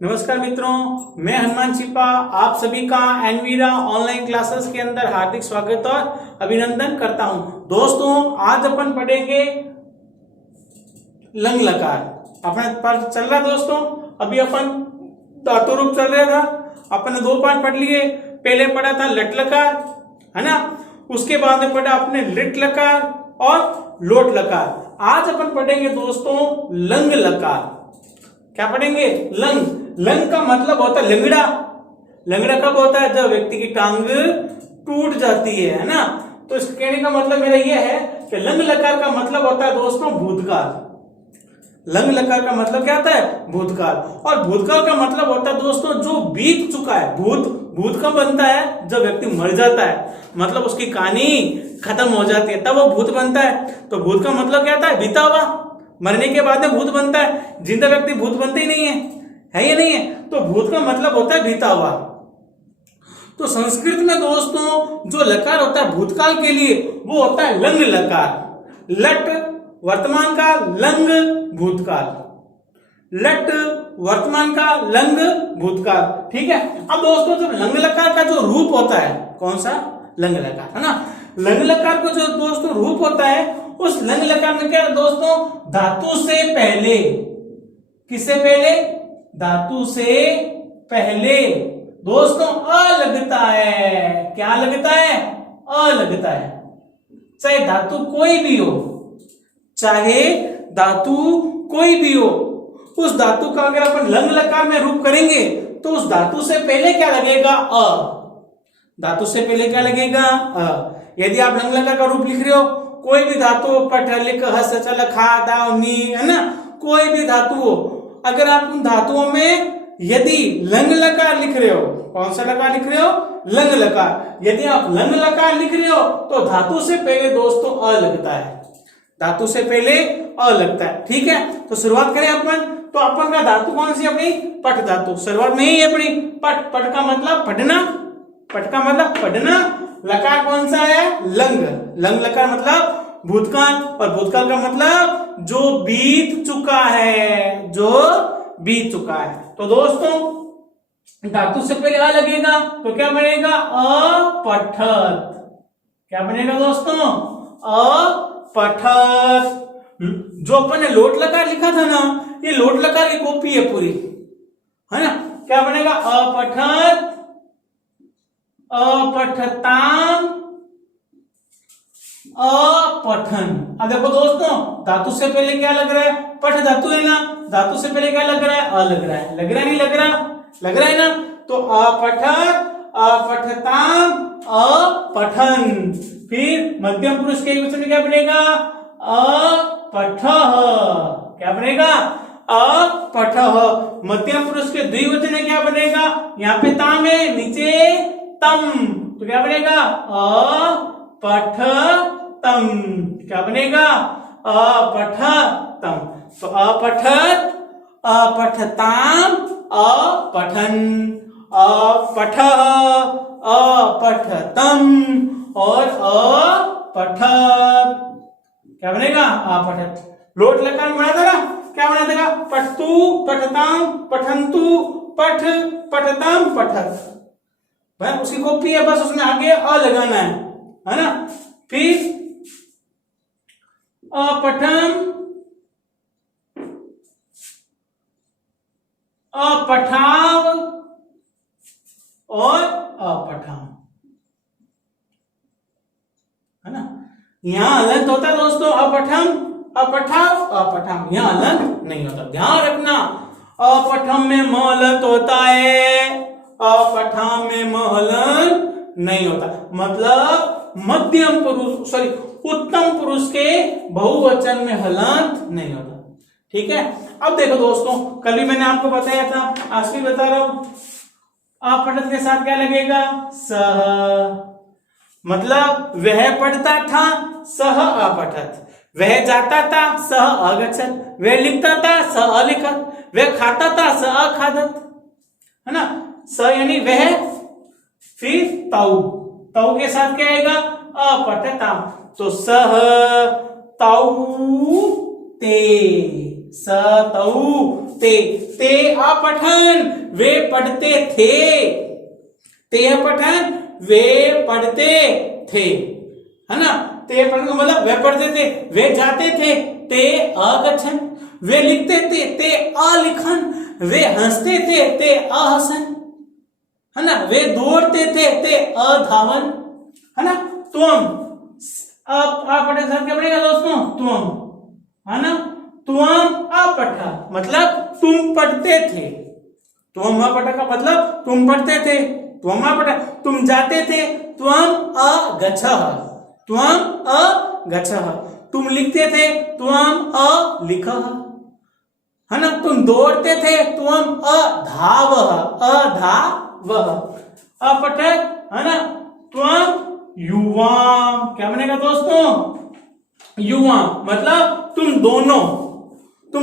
नमस्कार मित्रों, मैं हनुमान छिपा आप सभी का एनवीरा ऑनलाइन क्लासेस के अंदर हार्दिक स्वागत और अभिनंदन करता हूं। दोस्तों, आज अपन पढ़ेंगे लंग लकार। अपना पाठ चल रहा दोस्तों, अभी अपन धातु रूप चल रहा था। अपन ने 2 पाठ पढ़ लिए। पहले पढ़ा था लट लकार, है ना। उसके बाद में पढ़ा अपने लिट लकार और लोट लकार। आज अपन पढ़ेंगे दोस्तों लंग लकार। क्या पढ़ेंगे? लंग। लंग का मतलब होता है लंगड़ा। लंगड़ा कब होता है? जब व्यक्ति की टांग टूट जाती है ना। तो इसके कहने का मतलब मेरा यह है कि लंग लकार का मतलब होता है दोस्तों भूतकाल। लंग लकार का मतलब क्या होता है? भूतकाल। और भूतकाल का मतलब होता है दोस्तों जो बीत चुका है। भूत कब बनता है? जब व्यक्ति मर जाता है, मतलब उसकी कहानी खत्म हो जाती है, तब वो भूत बनता है। तो भूत का मतलब क्या होता है? बीता हुआ। मरने के बाद में भूत बनता है। जिंदा व्यक्ति भूत बनते ही नहीं है या नहीं है? तो भूत का मतलब होता है बीता हुआ। तो संस्कृत में दोस्तों जो लकार होता है भूतकाल के लिए, वो होता है लंग लकार। लट वर्तमान का, लंग भूतकाल। लट वर्तमान का, लंग भूतकाल। ठीक है। अब दोस्तों जब लंग लकार का जो रूप होता है, कौन सा? लंग लकार, है ना। लंग लकार को जो दोस्तों रूप होता है, उस लंग लकार में क्या है दोस्तों? धातु से पहले। किससे पहले? धातु से पहले दोस्तों अ लगता है। क्या लगता है? अ लगता है। चाहे धातु कोई भी हो, चाहे धातु कोई भी हो, उस धातु का अगर अपन लंग लकार में रूप करेंगे तो उस धातु से पहले क्या लगेगा? अ। धातु से पहले क्या लगेगा? अ। यदि आप लंग लकार का रूप लिख रहे हो, कोई भी धातु, पठ लिख हस चल खा दा नी, है ना, कोई भी धातु हो, अगर आप उन धातुओं में यदि लंग लकार लिख रहे हो, कौन सा लकार लिख रहे हो? लंग लकार। यदि आप लंग लकार लिख रहे हो तो धातु से पहले दोस्तों अ लगता है। धातु से पहले अ लगता है। ठीक है। तो शुरुआत करें अपन। तो अपन का धातु कौन सी? अपनी पठ धातु। शुरुआत में ही अपनी पठ। पठ का मतलब पढ़ना। पठ का मतलब पढ़ना। लकार कौन सा है? लंग। लंग लकार मतलब भूतकाल। और भूतकाल का मतलब जो बीत चुका है, जो बीत चुका है। तो दोस्तों धातु से पहले आ लगेगा तो क्या बनेगा? अपठत। क्या बनेगा दोस्तों? अपठत। जो अपन ने लोट लकार लिखा था ना, ये लोट लकार की कॉपी है पूरी, है ना। क्या बनेगा? अपठत, अपठताम, अपठन। अब देखो दोस्तों, धातु से पहले क्या लग रहा है? पठ धातु है ना। धातु से पहले क्या लग रहा है? अ लग रहा है। लग रहा है नहीं लग रहा? लग रहा है ना। तो अपठत, अपठताम, अपठन। फिर मध्यम पुरुष के वचन में क्या बनेगा? अपठः। क्या बनेगा? अपठः। मध्यम पुरुष के द्विवचन में क्या बनेगा? यहाँ पे ताम है, नीचे तम, तो क्या बनेगा? अपठतम। क्या बनेगा? अपठतम। तो अपठत, अपठताम, अपठन, अपठः, अपठतम और अपठत। क्या बनेगा? अपठत। लोट लकार बना देगा। क्या बना देगा? पठतु, पठताम, पठंतु, पठ, पठताम, पठत। भाई उसकी कॉपी है, बस उसमें आगे अ लगाना है ना। फिर अपठम, अपठाव और अपठाम, है ना। यहां अलंत होता है दोस्तों अपठम, अपठाव, अपठाम। यहां अलंत नहीं होता, ध्यान रखना। अपठम में महलंत होता है, अपठाम में महलंत नहीं होता। मतलब मध्यम पुरुष, सॉरी उत्तम पुरुष के बहुवचन में हलंत नहीं होता। ठीक है। अब देखो दोस्तों, कल भी मैंने आपको बताया था, आज भी बता रहा हूं। अपठत के साथ क्या लगेगा? सह। मतलब वह पढ़ता था, सह अपठत। वह जाता था, सह अगच्छत। वह लिखता था, सह अलिखत। वह खाता था, सह अखादत, है ना। स यानी वह। फिर ताऊ, ताऊ के साथ क्या आएगा? अपठताम। तो सह ताऊ ते, सतौ ते, ते अपठन वे पढ़ते थे, ते अपठन वे पढ़ते थे, है ना। ते पढ़ने का मतलब वे पढ़ते थे, वे जाते थे, ते अगच्छन, वे लिखते थे, ते अलिखन, वे हंसते थे, ते अहसन, है ना। वे दौड़ते थे, ते अधावन, है ना। तुम आप पढ़े सर क्या पढ़ेगा दोस्तों, तुम, है ना। तुम अपठा मतलब तुम पढ़ते थे, तुम अपठा का मतलब तुम पढ़ते थे, तुम अपठा तुम जाते थे, तुम अगच्छः, तुम अगच्छः, तुम लिखते थे, तुम अलिखः, है ना। तुम दौड़ते थे, तुम अधावः, अधावः, अपठक, है ना। तुम युवा, क्या बनेगा दोस्तों, युवा मतलब तुम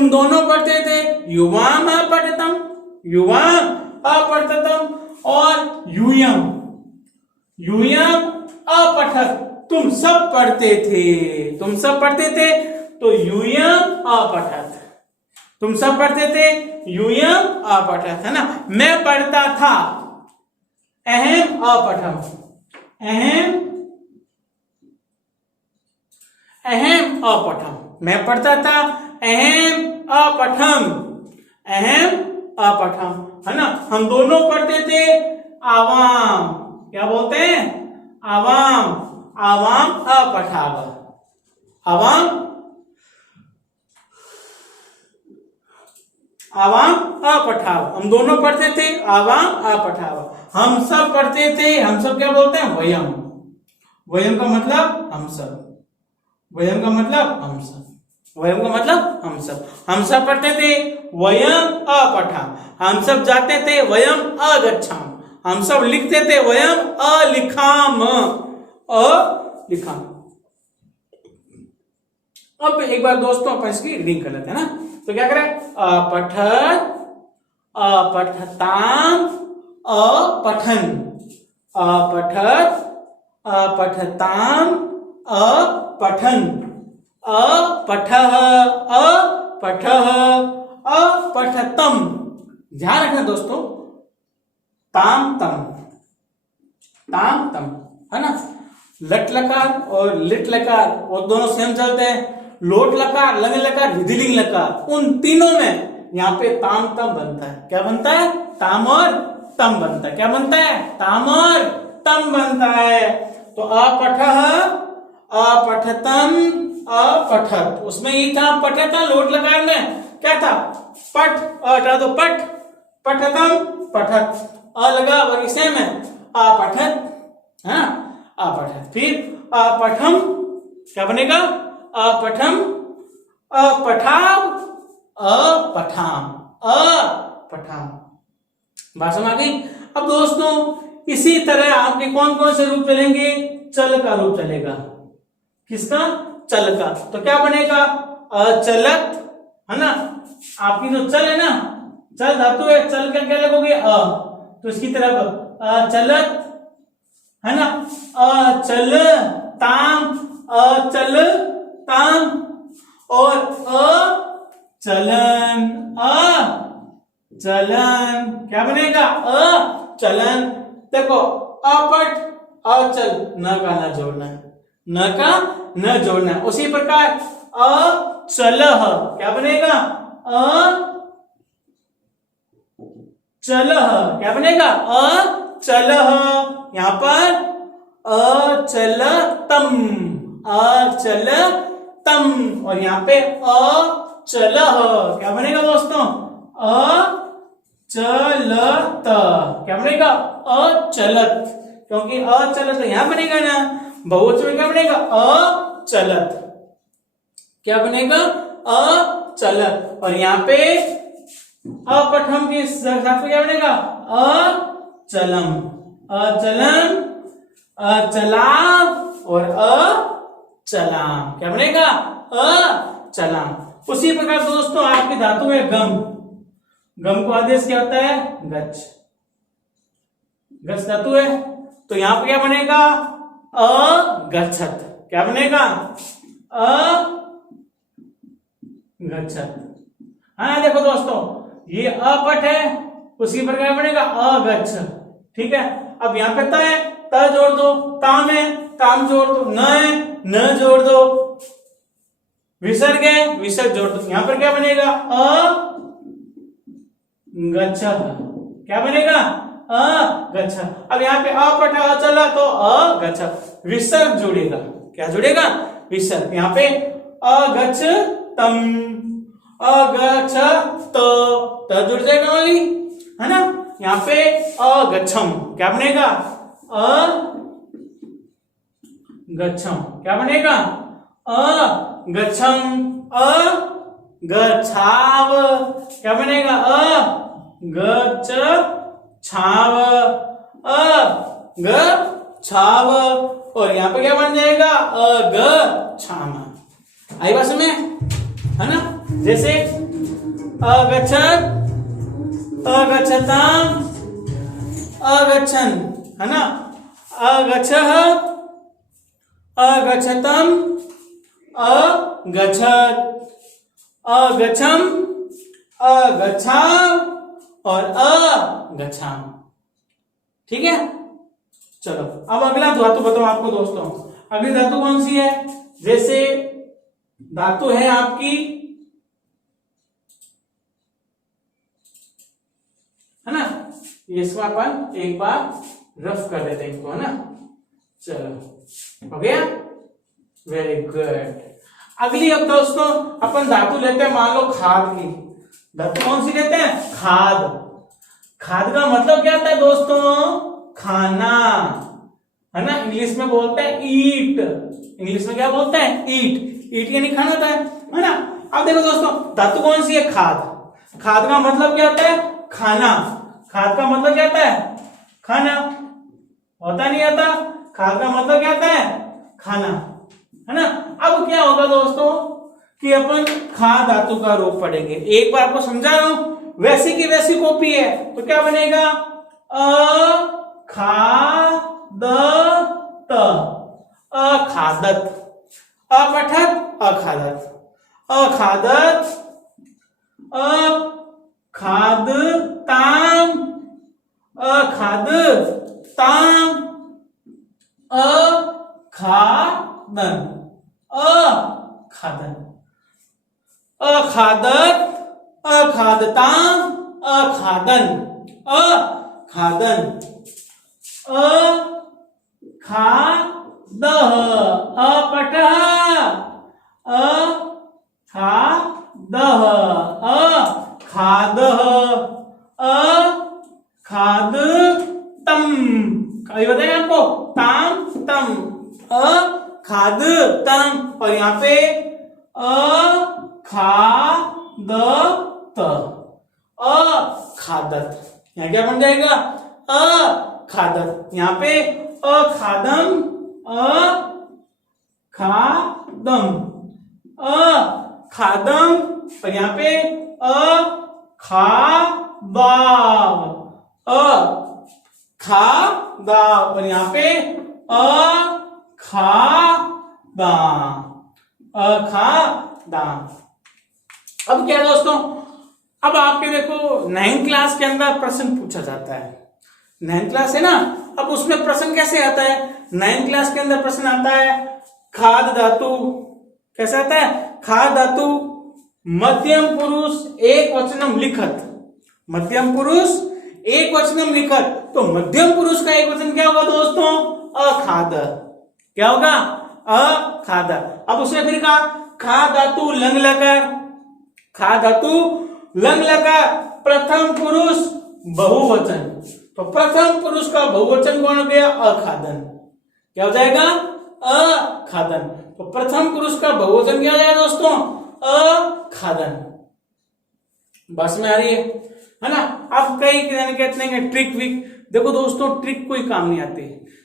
दोनों पढ़ते थे, युवाम अपठतम, युवाम अपठतम, और यूयम, यूयम अपठत, तुम सब पढ़ते थे, तुम सब पढ़ते थे, तो यूयम अपठत, तुम सब पढ़ते थे, यूयम अपठत, है ना। मैं पढ़ता था, अहम अपठम, अहम अहम अपठम, मैं पढ़ता था, अहम अपठम, अहम अपठम, है ना। हम दोनों पढ़ते थे, आवाम, क्या बोलते हैं, आवाम, आवाम अपठाव, आवाम, आवाम अपठाव, हम दोनों पढ़ते थे, आवाम अपठाव। हम सब पढ़ते थे, हम सब क्या बोलते हैं, वयम, वयम का मतलब हम सब, वयम का मतलब हम सब, वयम का मतलब हम सब पढ़ते थे, वयम अपठा, हम सब जाते थे, वयम अगच्छाम, हम सब लिखते थे, वयम अलिखाम, अलिखाम। अब एक बार दोस्तों अपन इसकी रीडिंग कर लेते हैं ना। तो क्या करें, अपठत, अपठताम, अपठन, अपठत, अपठताम, अपठन, अपठः, अपठः, अपठतम। ध्यान रखना दोस्तों, ताम तम, ताम तम, है ना। लट लकार और लिट लकार वो दोनों सेम चलते हैं, लोट लकार, लंग लकार, विधिलिंग लकार, उन तीनों में यहाँ पे ताम तम बनता है। क्या बनता है, ताम और तम बनता है। क्या बनता है, ताम और तम बनता है। तो अपठः, अपठतम, अपठत, उसमें ये था पठता, लोट लकार में क्या था, पठ, हटा दो पठ, पठतम, पठत, अ लगा वही सेम है, अपठत, हाँ अपठत। फिर अपठम क्या बनेगा, अपठम, अपठाव, अपठाम, अपठाम। बात समझ आ गई। अब दोस्तों इसी तरह आपके कौन कौन से रूप चलेंगे, चल का रूप चलेगा, किसका, चल का। तो क्या बनेगा, अचलत, है ना। आपकी जो चल है ना, चल धातु है, चल का क्या लगोगे, अ, तो इसकी तरफ अचलत, है ना। अचल ताम, अचल ताम, और अचलन, अचलन क्या बनेगा, अचलन। देखो अपठ, अचल, न का न जोड़ना है, न का न जोड़ना है। उसी प्रकार अचलह क्या बनेगा, अचलह क्या बनेगा, अचलह। यहां पर अचलतम, अचलतम, और यहाँ पे अचलह क्या बनेगा दोस्तों, अचलत, क्या बनेगा, अचलत, क्योंकि अचलत यहां बनेगा ना, बहुवचन में क्या बनेगा, अचलत, क्या बनेगा, अचलत। और यहाँ पे अपठम के साथ में क्या बनेगा, अचलम, अचलम, अचलाम, और अचलाम क्या बनेगा, अचलाम। उसी प्रकार दोस्तों आपकी धातु है गम, गम को आदेश क्या होता है, गच्छ, गच्छ धातु है, तो यहां पे क्या बनेगा, अगच्छत, क्या बनेगा, अगच्छत, है ना। देखो दोस्तों ये अपठ है, उसी पर क्या बनेगा अगच्छ, ठीक है। अब यहाँ पे त है, त जोड़ दो, ताम है, ताम जोड़ दो, न है, न जोड़ दो, विसर्ग है, विसर्ग जोड़ दो, यहां पर क्या बनेगा अगच्छ, क्या बनेगा अगच्छ। अब यहाँ पे अपठ चला तो अगच्छ, विसर्ग जुड़ेगा, क्या जुड़ेगा विसर्ग, यहाँ पे अगच्छतम, अगच्छत, त जुड़ जाएगा ओनली, है ना। यहाँ पे अगच्छम क्या बनेगा अगच्छम, क्या बनेगा अगच्छम, अगच्छाव, क्या बनेगा अगच्छाव, अगच्छाव, और यहाँ पे क्या बन जाएगा अगच्छाम। आई बात में, है ना। जैसे अगच्छत, अगच्छताम, अगच्छन, है ना, अगच्छः, अगच्छतम, अगच्छत, अगच्छम, अगच्छाव और अगच्छाम, ठीक है। चलो अब अगला धातु बताओ आपको दोस्तों, अगली धातु कौन सी है। जैसे धातु है आपकी, है ना, इसको अपन एक बार रफ कर देते हैं इनको, है ना। चलो हो गया, वेरी गुड। अगली अब दोस्तों अपन धातु लेते हैं, मान लो खाद की। धातु कौन सी लेते हैं, खाद। खाद का मतलब क्या होता है दोस्तों, खाना, है ना। इंग्लिश में बोलते हैं ईट, इंग्लिश में क्या बोलते हैं ईट, ईट यानी खाना होता है ना। अब देखो दोस्तों धातु कौन सी है, खाद। खाद का मतलब क्या होता है, खाना। खाद का मतलब क्या होता है, खाना, होता नहीं आता। खाद का मतलब क्या होता है, खाना, है ना। अब क्या होगा दोस्तों कि अपन खाद धातु का रूप पढ़ेंगे, एक बार आपको समझा रहा हूं, वैसी की वैसी कॉपी है, तो क्या बनेगा अखादत, अखादत, अपठत अखादत, अखादत, अखादताम, अखादताम, अखादन, अखादन, अखादत, अखादताम, अखादन, अखादन, अखादह, अपठः, अखादः, अखादः, अखादतम, अभी बताएंगे आपको, ताम तम, अखादतम, और यहाँ पे अखादत, अखादत, यहाँ क्या बन जाएगा अखादत, यहाँ पे अखादम, अखादम, अखादम, और यहाँ पे अखादाव, अखादाव, और यहाँ पे अखादाम, अखादाम। अब क्या दोस्तों, अब आपके देखो 9th क्लास के अंदर प्रश्न पूछा जाता है, 9th क्लास है ना। अब उसमें प्रश्न कैसे आता है, 9th क्लास के अंदर प्रश्न आता है खाद धातु, कैसे आता है, खाद धातु मध्यम पुरुष एक वचनम लिखत, मध्यम पुरुष एक वचनम लिखत, तो मध्यम पुरुष का एक वचन क्या होगा दोस्तों, अखाद, क्या होगा अखाद। अब उसने फिर कहा खा धातु लंग लकार, खा धातु लंग लकार प्रथम पुरुष बहुवचन, तो प्रथम पुरुष का बहुवचन कौन हो गया, अखादन, क्या हो जाएगा अखादन। तो प्रथम पुरुष का बहुवचन क्या हो जाएगा दोस्तों, अखादन। बस में आ रही है ना। अब कई कहते हैं ट्रिक विक, देखो दोस्तों ट्रिक कोई काम नहीं आती,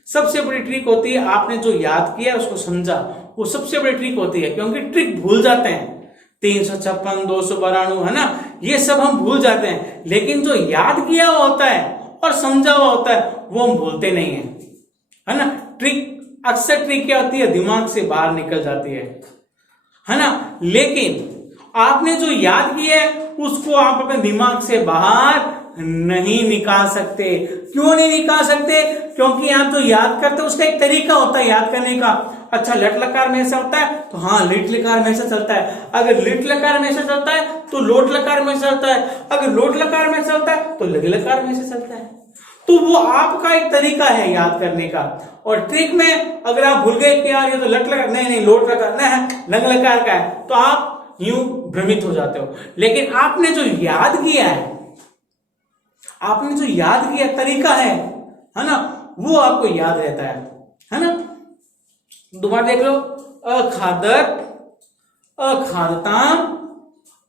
सबसे बड़ी ट्रिक होती है आपने जो याद किया उसको समझा, वो सबसे बड़ी ट्रिक होती है, क्योंकि ट्रिक भूल जाते हैं, 356 292 है ना, ये सब हम भूल जाते हैं, लेकिन जो याद किया हुआ होता है और समझा हुआ होता है वो हम भूलते नहीं है ना। ट्रिक अक्सर ट्रिक क्या होती है, दिमाग से बाहर निकल जाती है ना। लेकिन आपने जो याद किया है उसको आप अपने दिमाग से बाहर नहीं निकाल सकते। क्यों नहीं निकाल सकते? क्योंकि आप जो याद करते हैं उसका एक तरीका होता है याद करने का। अच्छा, लट लकार में से होता है तो हाँ लिट लकार में से चलता है। अगर लिट लकार में से चलता है तो लोट लकार में से चलता है। अगर लोट लकार में से चलता है तो लग लकार में से चलता है। तो वो आपका एक तरीका है याद करने का। और ट्रिक में अगर आप भूल गए कि यार ये तो लट लकार नहीं लोट लकार नहीं लग लकार का है, तो आप यूं भ्रमित हो जाते हो। लेकिन आपने जो याद किया है, आपने जो याद किया तरीका है ना, वो आपको याद रहता है ना। दोबारा देख लो, अखादत, अखादताम,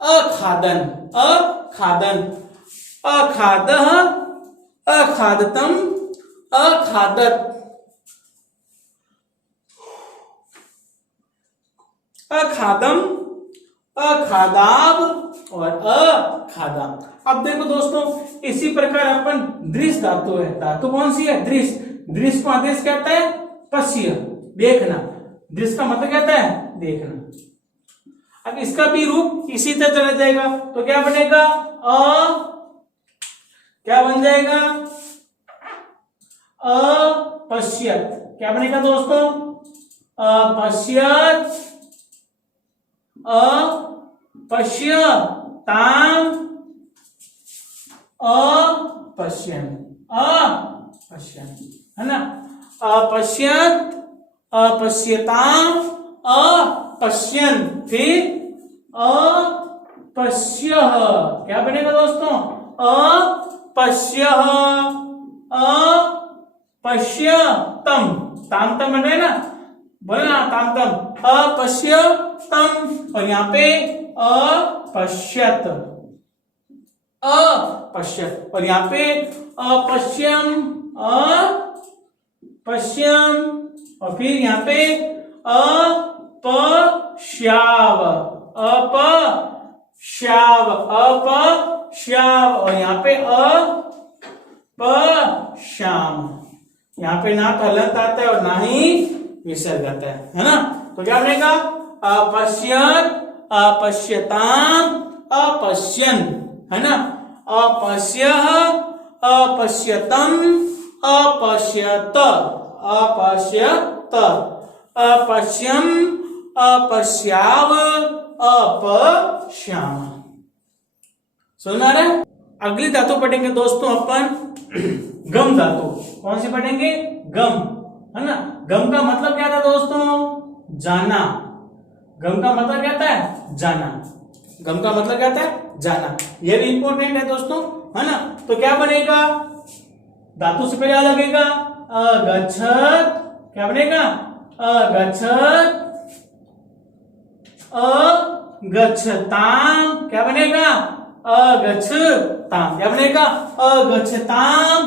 अखादन, अखादन, अखादह, अखादतम, अखादत, अखादम, अखादाब और अखादा। अब देखो दोस्तों, इसी प्रकार अपन दृश्य धातु है। धातु कौन सी है? दृश्य। दृश्य को आदेश कहता है पश्य, देखना। दृश्य का मतलब कहता है देखना। अब इसका भी रूप इसी तरह चला जाएगा तो क्या बनेगा? क्या बन जाएगा? अपश्यत। क्या बनेगा दोस्तों? अपश्यत, अपश्यताम, अपश्यन, अपश्यन, है ना। अपश्यत, अपश्यताम, अपश्यन, फिर अपश्यः। क्या बनेगा दोस्तों? अपश्यः, अपश्यतम। ताम तम बन रहा है ना, बोलना ताम तम। अपश्यतम और यहाँ पे अपश्यत, अपश्यत और यहाँ पे अपश्यम, अपश्यम और फिर यहाँ पे अपश्याव, अपश्याव, अपश्याव और यहाँ पे अपश्याम। यहाँ पे ना तो हलंत आता है और ना ही विसर्ग आता है ना। तो क्या बनेगा? अपश्यत, अपश्यताम, अपश्यन, है ना। अपश्यः, अपश्यतम, अपश्यत, अपश्यत, अपश्यम, अपश्याव, अपश्याम। सुन आ रहा है? अगली धातु पढ़ेंगे दोस्तों अपन गम धातु। कौन सी पढ़ेंगे? गम, है ना। गम का मतलब क्या था दोस्तों? जाना। गम का मतलब क्या था? जाना। गम का मतलब क्या था? जाना। ये भी इंपॉर्टेंट है दोस्तों, है ना। तो क्या बनेगा? धातु से पहले क्या लगेगा? अगच्छत। क्या बनेगा? अगच्छत, अगच्छताम। क्या बनेगा? अगच्छताम। क्या बनेगा? अगच्छताम,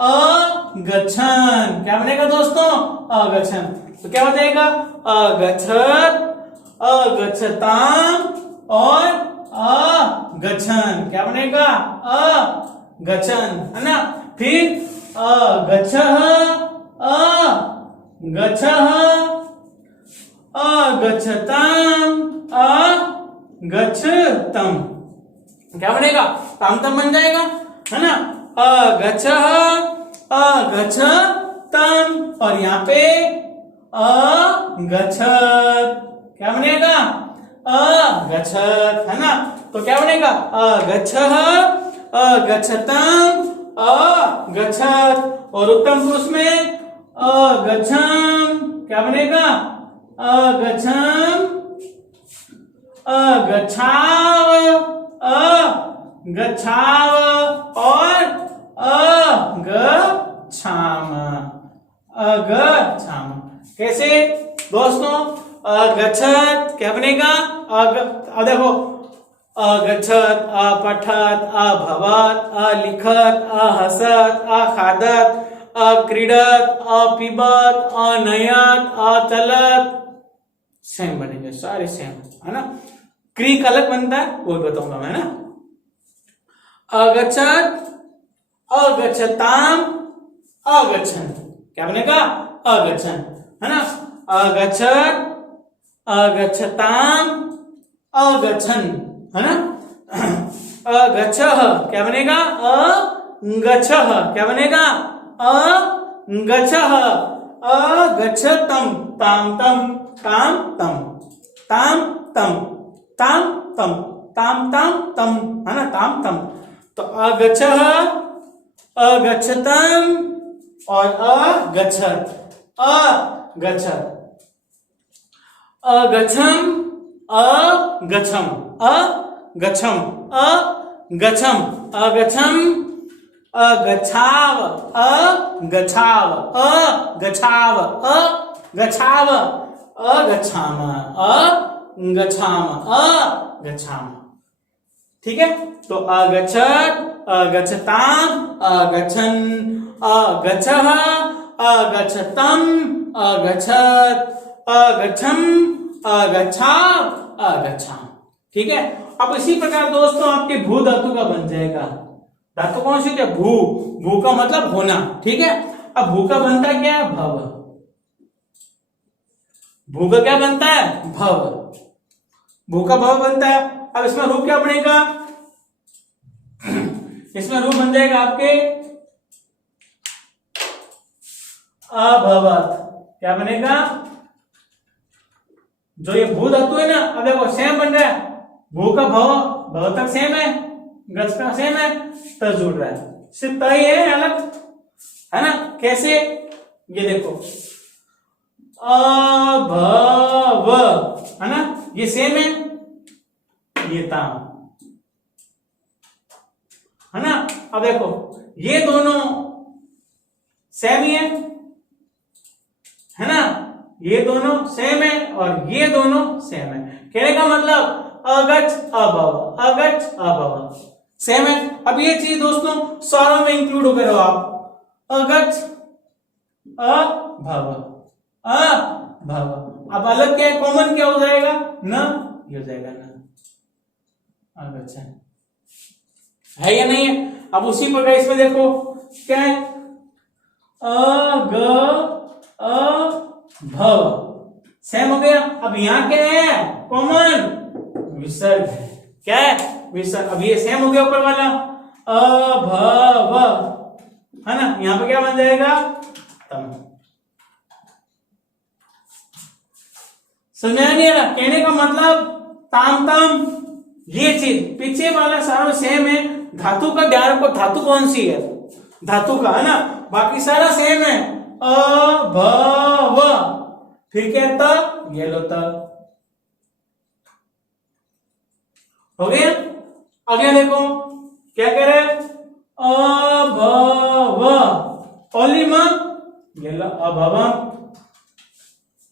अगच्छन। क्या बनेगा दोस्तों? अगच्छन। तो क्या हो जाएगा? अगच्छत, अगच्छताम और अगच्छन। क्या बनेगा? अगच्छन, है ना। फिर अगच्छः, अगच्छः, अगच्छताम, अगच्छतम। क्या बनेगा? तामतम बन जाएगा, है ना। अगच्छः, अगच्छतम और यहाँ पे अगच्छत। क्या बनेगा? अगच्छत, है ना। तो क्या बनेगा? अगच्छः, अगच्छतम, अगच्छत और उत्तम पुरुष में अगच्छम। क्या बनेगा? अगच्छम, अगच्छाव, अगच्छाव और अगच्छाम, अगच्छाम। कैसे दोस्तों? अगच्छत क्या बनेगा? देखो, अगच्छत, अपठत, अभवत, अलिखत, अहसत, अखादत, अक्रीडत, अपिबत, अनयत, अचलत। सेम बनेंगे सारे, सेम, है ना। क्रिक अलग बनता है, वो भी बताऊंगा मैं, ना। अगच्छत, अगच्छताम, अगच्छन। क्या बनेगा? अगच्छन, है ना। अगच्छत, अगच्छताम, अगच्छन, है ना। अगच्छः क्या बनेगा? अगच्छः क्या बनेगा? अगच्छः। अगच्छतम ताम तम ताम तम ताम तम ताम तम ताम ताम तम है ना, ताम तम। तो अगच्छः, अगच्छतम और अगच्छत। अगच्छत, अगच्छम, अगच्छम, अगच्छम, अगच्छम, अगच्छम, अगच्छाव, अगच्छाव, अगच्छाव, अगच्छाव, अगच्छाम, अगच्छाम, अगच्छाम। ठीक है, तो अगच्छत, अगच्छताम, अगच्छन, अगच्छः, अगच्छतम, अगच्छत, अगच्छम, अगच्छाव, अगच्छाम। ठीक है, अब इसी प्रकार दोस्तों आपके भू धातु का बन जाएगा। धातु कौन सी? भू। भू का मतलब होना। ठीक है, अब भू का बनता क्या है? भव। भू का क्या बनता है? भव। भू का भव बनता है। अब इसमें रूप क्या बनेगा? इसमें रूप बन जाएगा आपके अभवत। क्या बनेगा? जो ये भू धातु है ना, अब देखो सेम बन रहा है। भू का भव, भव तक सेम है, गच का सेम है, त जुड़ रहा है, सिर्फ त ही है अलग, है ना। कैसे? ये देखो अभव है ना, ये सेम है, ये ताम है ना। अब देखो ये दोनों सेम ही है ना, ये दोनों सेम है और ये दोनों सेम है। कहने का मतलब अगच अभव, अगच अभव सेम है। अब ये चीज दोस्तों सारों में इंक्लूड करो आप। अगच अभव, अभव। अब अलग क्या है? कॉमन क्या हो जाएगा? न, ये हो जाएगा न। अगच है या नहीं है? अब उसी प्रकार इसमें देखो क्या है? अग अभव सेम हो गया। अब यहां क्या है? कॉमन विसर्ग है। क्या है? विसर्ग। अब ये सेम हो गया ऊपर वाला अभव है ना, यहां पे क्या बन जाएगा? तम। समझा नहीं रहा? कहने का मतलब ताम तम, ये चीज पीछे वाला सारा सेम है। धातु का ध्यान रखो, धातु कौन सी है? धातु का है ना, बाकी सारा सेम है। अभव, फिर क्या था? ये लो तक हो गया। आगे देखो क्या कह रहे हैं? अभव ओनली म, ये लो अभव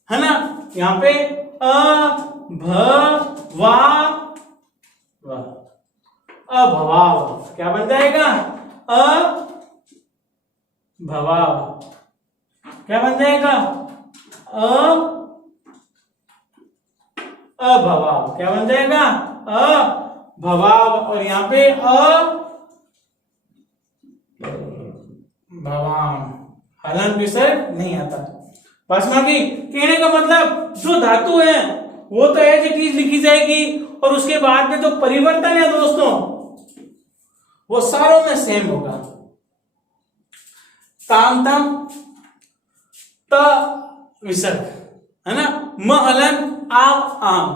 है ना। यहां पे अभवा, अभवाव क्या बन जाएगा? अभवाव क्या बन जाएगा? अभवाव क्या बन जाएगा? अभवाव। और यहाँ पे भवाम, हलन विसर्ग नहीं आता। बासमती कहने का मतलब जो धातु है वो तो एज इट इज लिखी जाएगी, और उसके बाद में जो परिवर्तन है दोस्तों वो सारों में सेम होगा। ताम तम, त विसर्ग है ना, म हलन आव आम,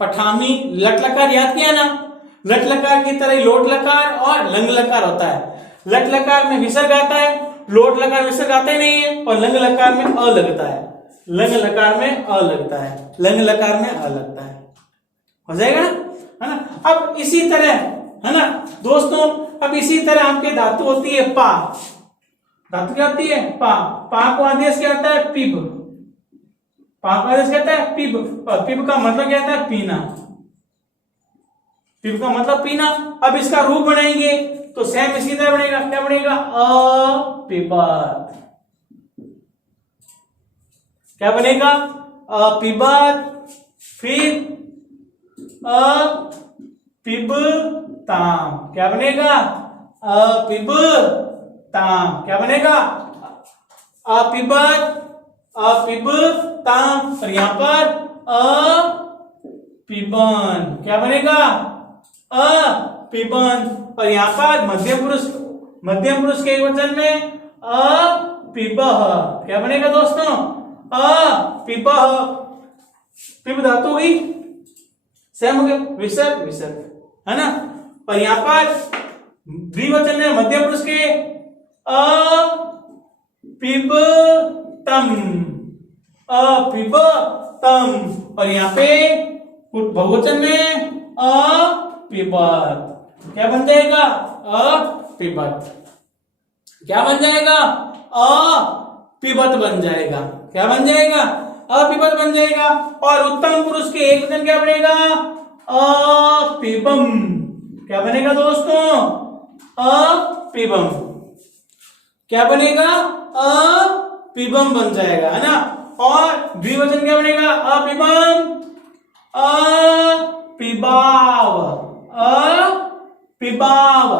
पठामी लट लकार याद किया ना, लट लकार की तरह लोट लकार और लंग लकार होता है। लट लकार में विसर्ग आता है, लोट लकार विसर्ग आता ही नहीं है, और लंग लकार में अ लगता है। लंग लकार में अ लगता है, लंग लकार में अ लगता है। हो जाएगा है ना। अब इसी तरह है ना दोस्तों, अब इसी तरह आपके धातु होती है पा। धातु क्या होती है? पा। पा को आदेश क्या होता है? पिब। पा को आदेश कहता है पिब। पिब का मतलब क्या होता है? पीना। पिब का मतलब पीना। अब इसका रूप बनाएंगे तो सेम इसी तरह बनेगा। क्या बनेगा? अपिबत। क्या बनेगा? अपिबत। फिर अपिबताम। क्या बनेगा? अपिबताम। क्या बनेगा? अपिबत, अपिबताम। और यहां पर अपिबन। क्या बनेगा? अपिबन। पिबन। और यहाँ पर मध्यम पुरुष के एकवचन में अपिबः क्या बनेगा दोस्तों? अपिबः। पिब धातु हुई सेम हो गया, विसर्ग विसर्ग है ना। और यहाँ पर द्विवचन में मध्यम पुरुष के अपिबतम अपिबतम। और यहाँ पे बहुवचन में अपिबत क्या बन जाएगा? अपिबत क्या बन जाएगा? अपिबत बन जाएगा। क्या बन जाएगा? अपिबत बन जाएगा। और उत्तम पुरुष के एकवचन क्या बनेगा? अपिबम क्या बनेगा दोस्तों? अपिबम क्या बनेगा? अपिबम बन जाएगा है ना। और द्विवचन क्या बनेगा? अपिबम अपिबाव अपिबाव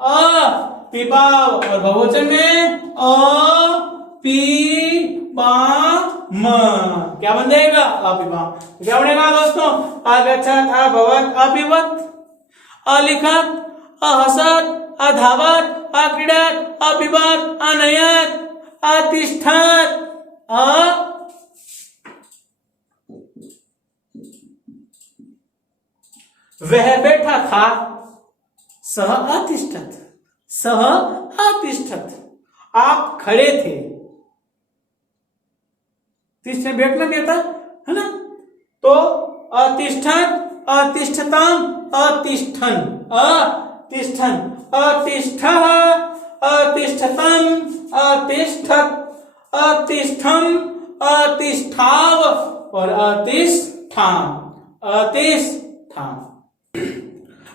अपिबाव। और बहुवचन में अपिबाम क्या बन जाएगा? अपिबाम। क्या बनेगा दोस्तों? अगच्छत् अभवत् अपिबत् अलिखत् अहसत् अधावत् अक्रीडत् अपिबत् अनयत् अतिष्ठत् वह बैठा था सह अतिष्ठत् सह अतिष्ठत् आप खड़े थे। तिष्ठ बैठना भी आता है ना। तो अतिष्ठन् अतिष्ठताम् अतिष्ठन् अतिष्ठन् अतिष्ठः अतिष्ठतम् अतिष्ठत् अतिष्ठम् अतिष्ठाव और अतिष्ठाम अतिष्ठाम।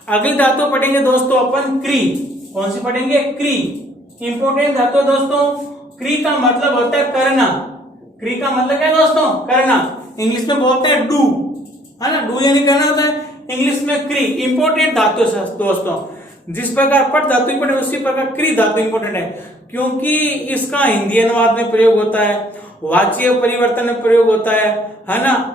अगली धातु पढ़ेंगे दोस्तों अपन क्री। कौन सी पढ़ेंगे? क्री। इंपोर्टेंट धातु दोस्तों। क्री का मतलब होता है करना। क्री का मतलब क्या है दोस्तों? करना। इंग्लिश में बोलते हैं डू है ना। डू यानी करना होता है इंग्लिश में क्री। इंपोर्टेंट धातु दोस्तों। जिस प्रकार पट धातु इंपोर्टेंट उसी प्रकार क्री धातु इंपोर्टेंट है, क्योंकि इसका हिंदी अनुवाद में प्रयोग होता है, वाच्य परिवर्तन में प्रयोग होता है ना।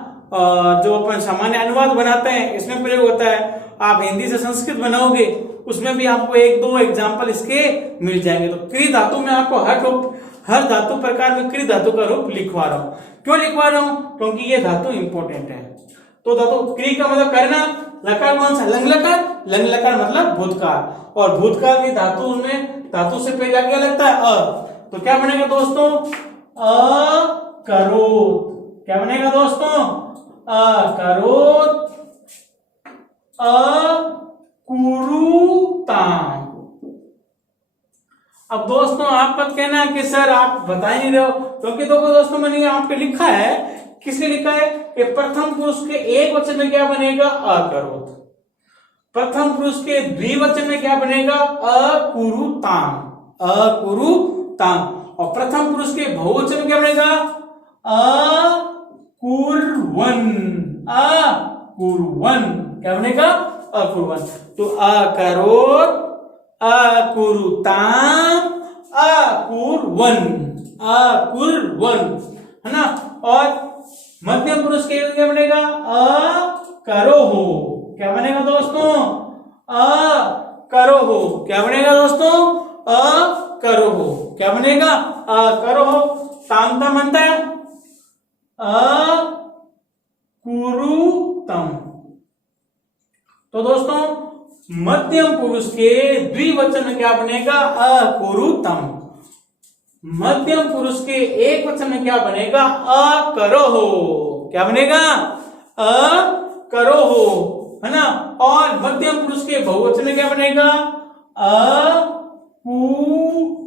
जो अपन सामान्य अनुवाद बनाते हैं इसमें प्रयोग होता है। आप हिंदी से संस्कृत बनाओगे उसमें भी आपको एक दो एग्जाम्पल इसके मिल जाएंगे। तो क्री धातु में आपको हर धातु प्रकार में क्री धातु का रूप लिखवा रहा हूं। क्यों लिखवा रहा हूं? क्योंकि ये धातु इंपोर्टेंट है। तो धातु क्री का मतलब करना। लकार कौन सा? लंग लकार। लंग लकार मतलब भूतकाल। और भूतकाल की धातु में धातु से पहले क्या लगता है? अ। तो क्या बनेगा दोस्तों? अकरोत्। क्या बनेगा दोस्तों? अकरोत् अकुरुताम्। अब दोस्तों आप मत कहना कि सर आप बता ही नहीं रहे हो, क्योंकि दोस्तों मैंने यहाँ पे लिखा है। किसने लिखा है? कि प्रथम पुरुष के एक वचन में क्या बनेगा? अकरोत्। प्रथम पुरुष के द्विवचन में क्या बनेगा? अकुरुताम् अकुरुताम्। और प्रथम पुरुष के बहुवचन में क्या बनेगा? अकुर्वन् अकुर्वन्। क्या बनेगा? अकुर्वन्। तो अकरोत् अकुरुताम् अकुर्वन् अकुर्वन् है ना। और मध्यम पुरुष के क्या बनेगा? अकरोहो। क्या बनेगा दोस्तों? अकरोहो। क्या बनेगा दोस्तों? अकरोहो। क्या बनेगा? अकरोहो। ताम ताम बनता है अकुरुतम्। तो दोस्तों मध्यम पुरुष के द्विवचन में क्या बनेगा? अकुरुतम्। मध्यम पुरुष के एक वचन में क्या बनेगा? अकरोहो। क्या बनेगा? अकरोहो है ना। और मध्यम पुरुष के बहुवचन में क्या बनेगा? अकुरुत।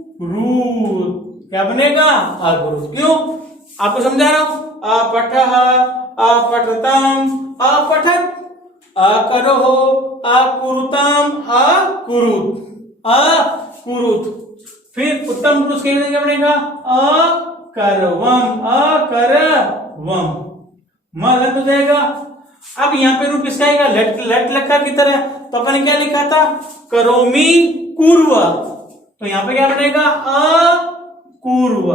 क्या बनेगा? अकुरुत। क्यों? आपको समझा रहा हूं। अपठः अपठतम् अपठत् अकरोहो अकुरुतम् अकुरुत अकुरुत। फिर उत्तम पुरुष के लिए क्या बनेगा? अकरवम् अकरवम्। मलत हो जाएगा। अब यहाँ पे रूप किसका आएगा? लट लकार की तरह। तो अपन ने क्या लिखा था? करोमि कुर्व। तो यहाँ पे क्या बनेगा? अकुर्व।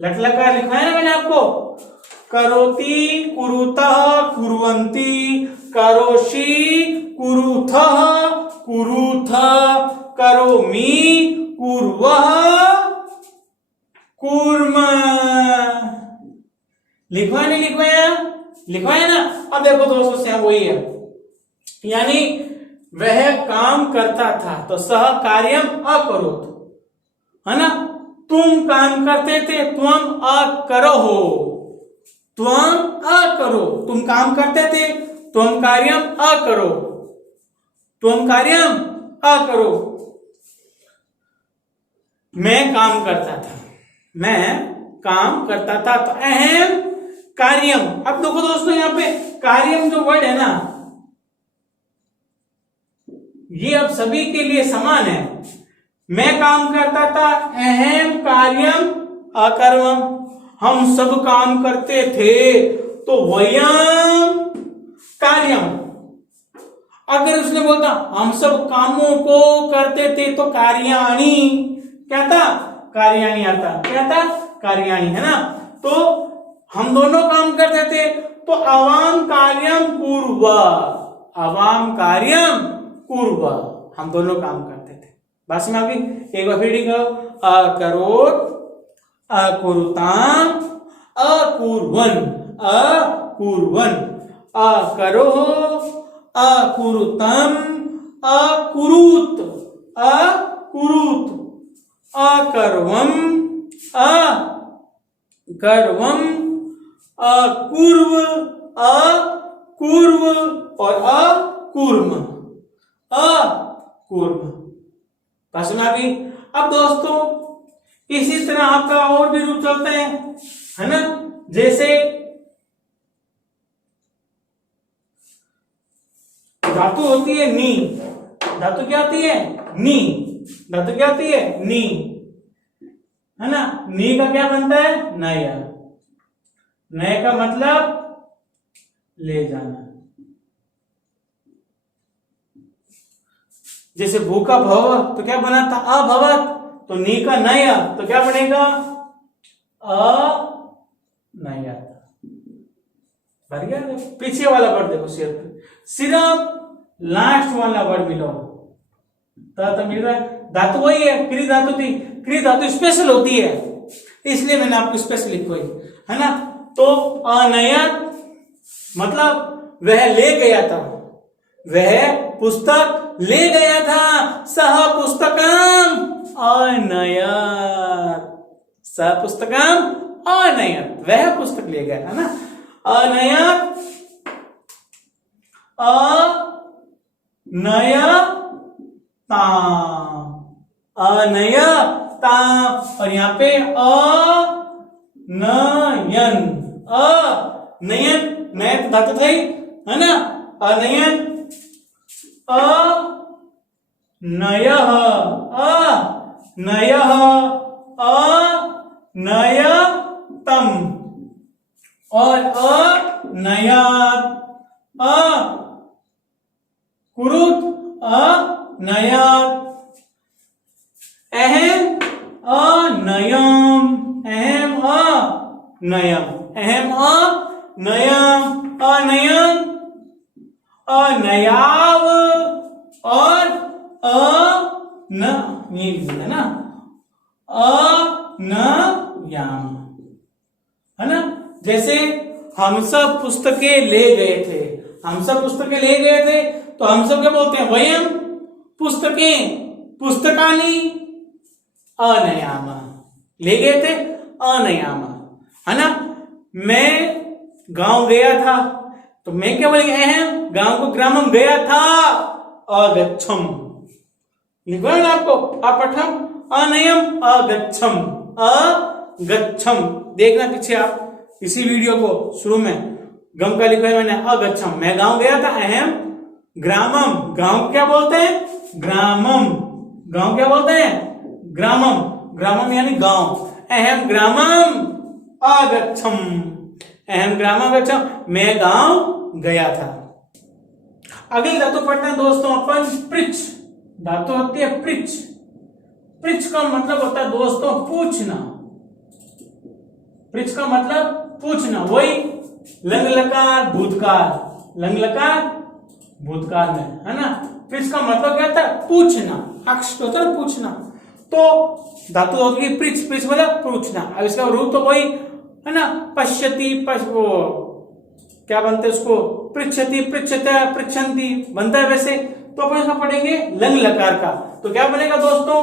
लट लकार लिखा है ना मैंने आपको। करोति कुरुतः कुर्वन्ति करोषि कुरुथः कुरुथ, करोमि, कुर्वः, कुर्म। लिखवाया नहीं लिखवाया? लिखवाया ना। अब देखो दोस्तों से वही है, यानी वह काम करता था, तो सह कार्यम अकरोत्, है ना। तुम काम करते थे, त्वम अकरोहो, त्वम अकरो, तुम काम करते थे, त्वम कार्यम अकरो, त्वम कार्यम अकरो। मैं काम करता था, मैं काम करता था, तो अहम कार्यम। अब देखो दोस्तों यहाँ पे कार्यम जो वर्ड है ना, ये अब सभी के लिए समान है। मैं काम करता था, अहम कार्यम अकर्मम, हम सब काम करते थे, तो वयम कार्यम। अगर उसने बोलता हम सब कामों को करते थे, तो कार्याणि, क्या था? कार्याणि आता, क्या था? कार्याणि, है ना। तो हम दोनों काम करते थे, तो अवाम कार्यम कुर्वा, अवाम कार्यम कुर्वा, हम दोनों काम करते थे। बस में अभी एक बार फिर अकरोत्, अकुरुताम, अकुर्वन, अकुर्वन, अकरोः, अकुरुतम, अकुरुत, अकुरुत, अकर्वम, अकर्वम, अकुर्व, अकुर्व और अकुर्म, अकुर्म। बस में अभी। अब दोस्तों इसी तरह आपका और भी रूप चलते हैं, है ना। जैसे धातु होती है नी, धातु क्या होती है? नी, धातु क्या होती है? नी, है ना। नी का क्या बनता है? नय, नय का मतलब ले जाना। जैसे भूखा भव, तो क्या बना था? अभवत, तो नी का नय, तो क्या बनेगा? अनय। भर गया। पीछे वाला वर्ड देखो, सिर पे सिर्फ लास्ट वाला वर्ड मिलाओ, तो मिल रहा है। धातु वही है, क्री धातु थी, क्री धातु स्पेशल होती है, इसलिए मैंने आपको स्पेशल लिखवाई, है ना। तो अनयत मतलब वह ले गया था, वह पुस्तक ले गया था। सह पुस्तकम अनयत, सह पुस्तकम अनयत, वह पुस्तक ले गया, है ना। अनयत, अनयताम, और यहाँ पे अनयन, अनयन, नयन धातु थी, है ना। अनयन, अनयः, अनयः, अनयतम और अनयत, कुरुत, अनयत, अहम, अनयम, अहम, अनयम, अहम, अनयम, अनयम, अनयाव और ये है ना, अनयाम, है ना। जैसे हम सब पुस्तकें ले गए थे, हम सब पुस्तकें ले गए थे, तो हम सब क्या बोलते हैं? वयम पुस्तकें, पुस्तकानि अनयामा, ले गए थे, अनयामा, है ना। मैं गांव गया था, तो मैं क्या बोलेंगे? अहम, गांव को ग्रामम गया था, अगच्छम, लिखवा ना आपको, अपठम, अनयम, अगच्छम, अगच्छम। देखना पीछे आप इसी वीडियो को शुरू में गम का लिखा है मैंने, अगच्छम, मैं गांव गया था। अहम ग्रामम, गांव क्या बोलते हैं? ग्रामम, गांव क्या बोलते हैं? ग्रामम, ग्रामम यानी गांव। अहम ग्रामम अगच्छम, अहम ग्रामम अगच्छम, मैं गांव गया था। अगली धातु पढ़ते हैं दोस्तों अपन, पृच्छ। धातु होती है पृच्छ। पृच्छ का मतलब होता है दोस्तों पूछना, पृच्छ का मतलब पूछना, वही लंग लकार भूतकाल, लंग लकार भूतकाल में, है ना। फिर इसका मतलब क्या था, पूछना, अक्ष होता है पूछना, तो धातु होगी पृछ, पृछ मतलब पूछना। अब इसका रूप तो वही है ना, पश्यति, वो क्या बनते उसको, पृच्छति, पृच्छता, पृच्छन्ति बनता है वैसे। तो अपन इसका पढ़ेंगे लंग लकार का, तो क्या बनेगा दोस्तों,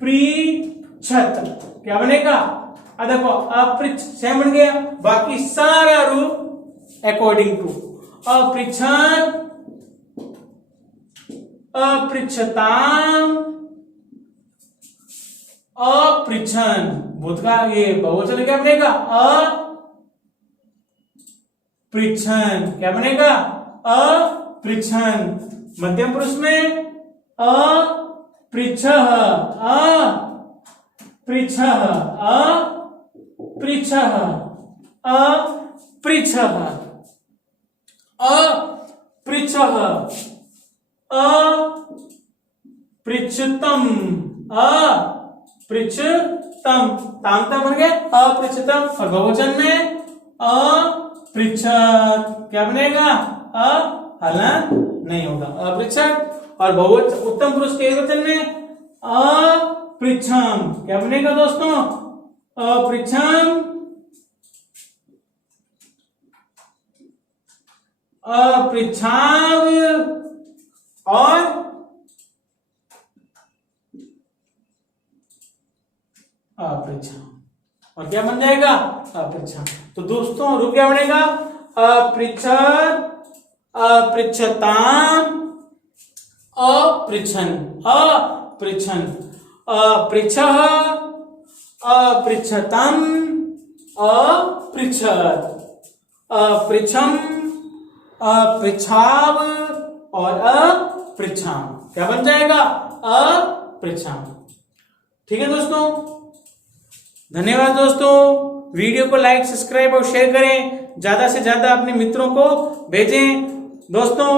अपृच्छत, क्या बनेगा, देखो अपृच्छ सेम बन गया, बाकी सारा रूप अकॉर्डिंग टू अपृच्छत, अपृच्छताम, अपृच्छन। भूतकाल ये बहुवचन क्या बनेगा, अपृच्छन, क्या बनेगा, अपृच्छन। मध्यम पुरुष में अपृच्छः, अपृच्छः, अपृच्छः, अपृच्छः, अपृच्छः, अपृच्छतम, अपृच्छतम, तामता बन गया अपृच्छतम। और बहुवचन में अपृच्छत, क्या बनेगा, हलन नहीं होगा, अपृच्छत। और बहुवचन उत्तम पुरुष के वचन में अपृच्छम, क्या बनेगा दोस्तों, अपृच्छम, अपृच्छाव और अपृच्छा, और क्या बन जाएगा, अपृच्छा। तो दोस्तों रूप क्या बनेगा, अपृच्छत, अपृच्छताम, अपृच्छन, अपृच्छन, अपृच्छः, अपृच्छतम, अपृच्छत, अपृच्छम, अपृच्छाव और अपृच्छाम, क्या बन जाएगा, अपृच्छाम। ठीक है दोस्तों, धन्यवाद दोस्तों। वीडियो को लाइक, सब्सक्राइब और शेयर करें, ज्यादा से ज्यादा अपने मित्रों को भेजें। दोस्तों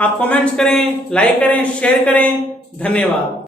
आप कमेंट्स करें, लाइक करें, शेयर करें। धन्यवाद।